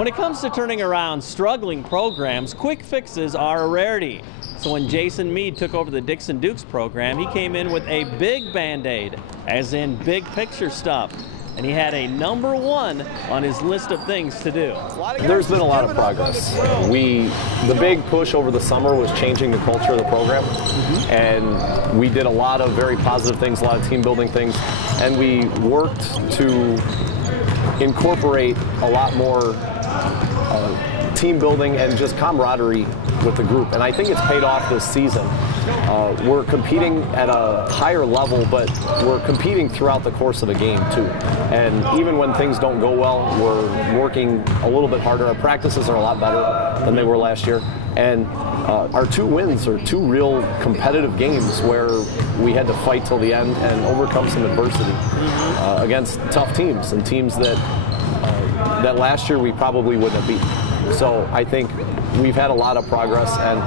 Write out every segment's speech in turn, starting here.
When it comes to turning around struggling programs, quick fixes are a rarity. So when Jason Mead took over the Dixon Dukes program, he came in with a big Band-Aid, as in big picture stuff. And he had a #1 on his list of things to do. There's been a lot of progress. The big push over the summer was changing the culture of the program. And we did a lot of very positive things, a lot of team building things. And we worked to incorporate a lot more team building and just camaraderie with the group. And I think it's paid off this season. We're competing at a higher level, but we're competing throughout the course of a game too. And even when things don't go well, we're working a little bit harder. Our practices are a lot better than they were last year. And our 2 wins are 2 real competitive games where we had to fight till the end and overcome some adversity against tough teams and teams that last year we probably wouldn't have beaten. So I think we've had a lot of progress, and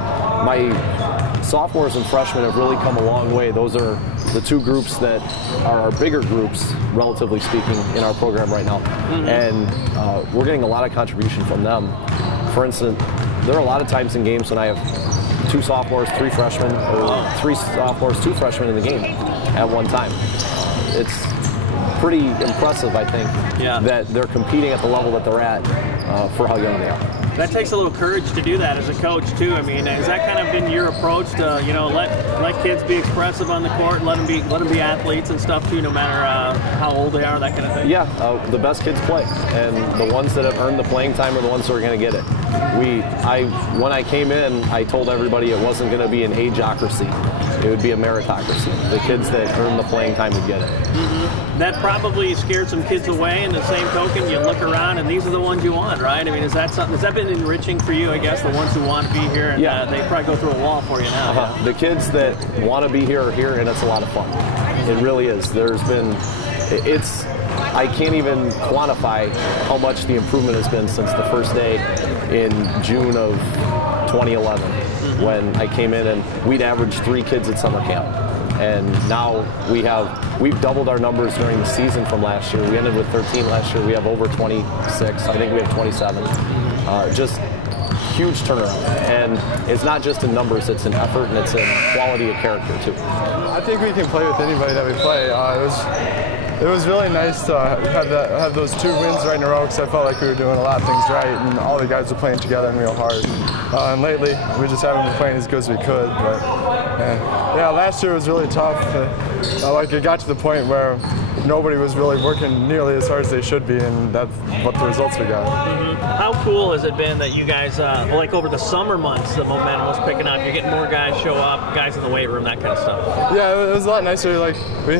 my sophomores and freshmen have really come a long way. Those are the 2 groups that are our bigger groups, relatively speaking, in our program right now. And we're getting a lot of contribution from them. For instance, there are a lot of times in games when I have 2 sophomores, 3 freshmen, or 3 sophomores, 2 freshmen in the game at one time. It's pretty impressive, I think, that they're competing at the level that they're at for how young they are. That takes a little courage to do that as a coach too. I mean, has that kind of been your approach to, let kids be expressive on the court, and let them be athletes and stuff too, no matter how old they are, that kind of thing? Yeah, the best kids play, and the ones that have earned the playing time are the ones who are going to get it. When I came in, I told everybody it wasn't going to be an ageocracy. It would be a meritocracy. The kids that earn the playing time would get it. That probably scared some kids away. In the same token, you look around and these are the ones you want, right? I mean, has that been enriching for you, I guess, the ones who want to be here? And, they probably go through a wall for you now. The kids that want to be here are here, and it's a lot of fun. It really is. I can't even quantify how much the improvement has been since the first day in June of 2011 when I came in, and we'd averaged 3 kids at summer camp. And now we've doubled our numbers during the season from last year. We ended with 13 last year. We have over 26. I think we have 27. Just huge turnaround. And it's not just in numbers, it's in effort, and it's in quality of character too. I think we can play with anybody that we play. It was really nice to have those 2 wins right in a row, because I felt like we were doing a lot of things right, and all the guys were playing together and real hard. And lately, we just haven't been playing as good as we could. But yeah, last year was really tough. It got to the point where nobody was really working nearly as hard as they should be, and that's what the results we got. How cool has it been that you guys, over the summer months, the momentum was picking up? You're getting more guys show up, guys in the weight room, that kind of stuff. Yeah, it was a lot nicer. We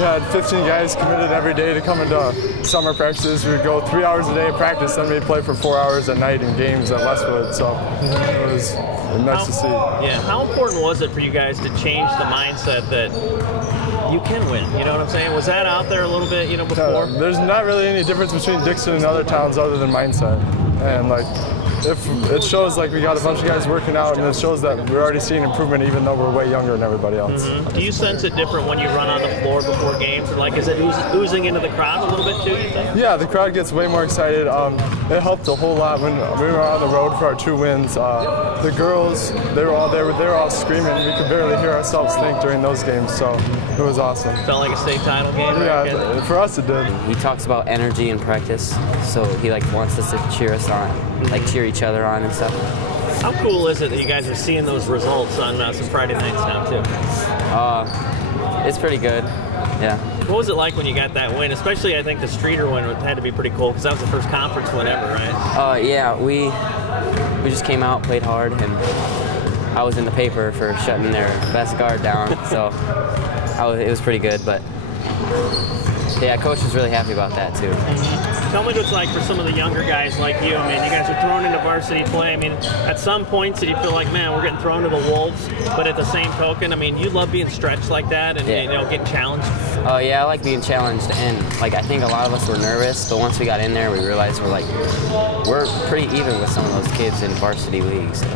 had 15 guys committed every day to come into summer practices. We would go 3 hours a day of practice, then we'd play for 4 hours at night in games at Westwood. So it was nice to see. Yeah, how important was it for you guys to change the mindset that you can win? You know what I'm saying? Was that out there a little bit, before? There's not really any difference between Dixon and other towns other than mindset. And it shows we got a bunch of guys working out, and it shows that we're already seeing improvement even though we're way younger than everybody else. Do you sense it different when you run on the floor before games? Or is it oozing into the crowd a little bit too, you think? Yeah, the crowd gets way more excited. It helped a whole lot when we were on the road for our 2 wins. The girls, they were all screaming. We could barely hear ourselves think during those games, so it was awesome. Felt like a state title game? Yeah, for us it did. He talks about energy in practice, so he wants us to cheer us on, cheer each other on and stuff. How cool is it that you guys are seeing those results on some Friday nights now too? It's pretty good. Yeah. What was it like when you got that win? Especially, I think the Streeter win had to be pretty cool, because that was the first conference win ever, right? Yeah, we just came out, played hard, and I was in the paper for shutting their best guard down, so it was pretty good. But yeah, Coach was really happy about that too. Tell me what it's like for some of the younger guys like you. I mean, you guys are thrown into varsity play. I mean, at some points did you feel like, man, we're getting thrown to the wolves? But at the same token, I mean, you love being stretched like that and getting challenged. Yeah, I like being challenged, and I think a lot of us were nervous, but once we got in there, we realized we're pretty even with some of those kids in varsity leagues. So.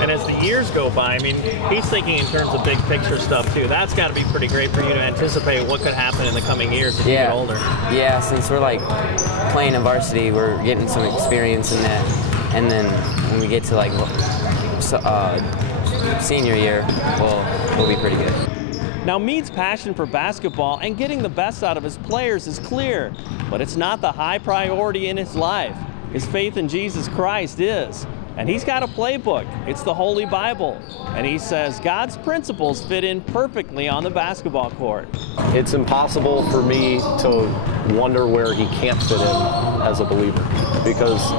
And as the years go by, I mean, he's thinking in terms of big picture stuff too. That's got to be pretty great for you to anticipate what could happen in the coming years. years as you get older. Yeah, since we're like playing in varsity, we're getting some experience in that, and then when we get to like senior year, we'll be pretty good. Now, Mead's passion for basketball and getting the best out of his players is clear, but it's not the high priority in his life. His faith in Jesus Christ is. And he's got a playbook. It's the Holy Bible. And he says God's principles fit in perfectly on the basketball court. It's impossible for me to wonder where he can't fit in as a believer, because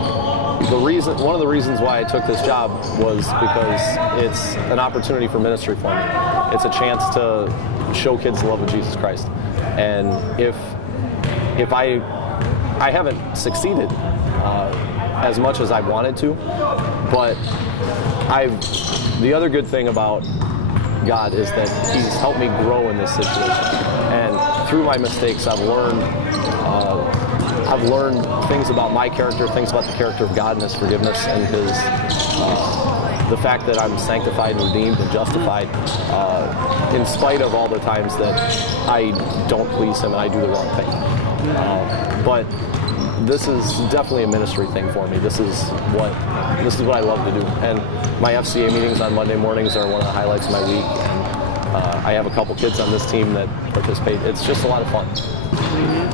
one of the reasons why I took this job was because it's an opportunity for ministry for me. It's a chance to show kids the love of Jesus Christ. And if I haven't succeeded as much as I wanted to, but the other good thing about God is that he's helped me grow in this situation. And through my mistakes, I've learned things about my character, things about the character of God and his forgiveness and his the fact that I'm sanctified and redeemed and justified in spite of all the times that I don't please him and I do the wrong thing. But this is definitely a ministry thing for me. This is what I love to do. And my FCA meetings on Monday mornings are one of the highlights of my week. And I have a couple kids on this team that participate. It's just a lot of fun.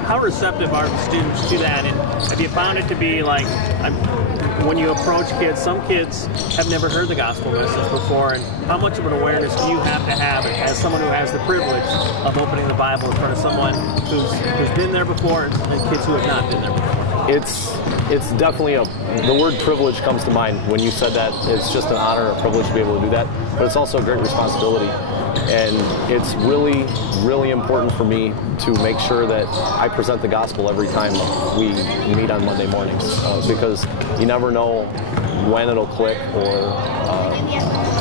How receptive are the students to that? And have you found it to be like, when you approach kids, some kids have never heard the gospel message before, and how much of an awareness do you have to have as someone who has the privilege of opening the Bible in front of someone who's been there before and kids who have not been there before? It's definitely the word privilege comes to mind when you said that. It's just an honor and a privilege to be able to do that, but it's also a great responsibility. And it's really, really important for me to make sure that I present the gospel every time we meet on Monday mornings, because you never know when it'll click, or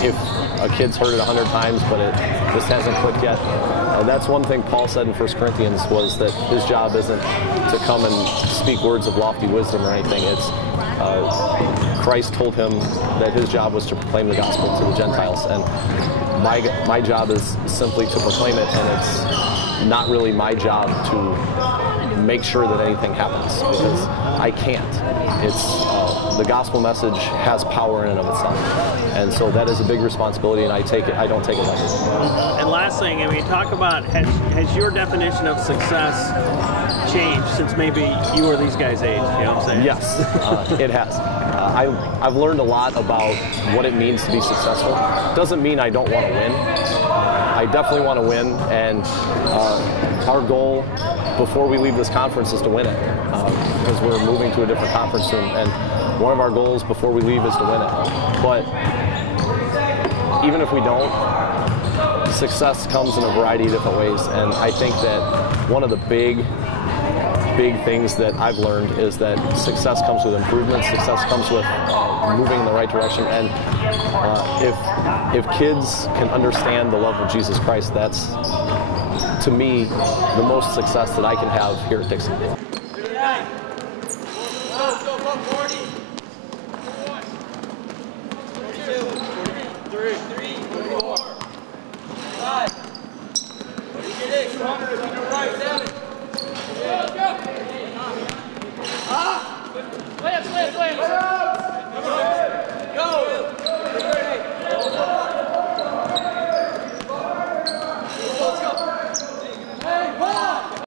if a kid's heard it 100 times but it just hasn't clicked yet. That's one thing Paul said in 1 Corinthians, was that his job isn't to come and speak words of lofty wisdom or anything. It's Christ told him that his job was to proclaim the gospel to the Gentiles, and my job is simply to proclaim it, and it's not really my job to make sure that anything happens, because I can't. It's the gospel message has power in and of itself, and so that is a big responsibility, and I don't take it lightly. And last thing, I mean, talk about, has your definition of success changed since maybe you were these guys' age? You know what I'm saying? Yes, it has. I've learned a lot about what it means to be successful. Doesn't mean I don't want to win. I definitely want to win, and our goal before we leave this conference is to win it, because we're moving to a different conference soon, and one of our goals before we leave is to win it. But even if we don't, success comes in a variety of different ways, and I think that one of the big things that I've learned is that success comes with improvement. Success comes with moving in the right direction. And if kids can understand the love of Jesus Christ, that's, to me, the most success that I can have here at Dixon. Come on,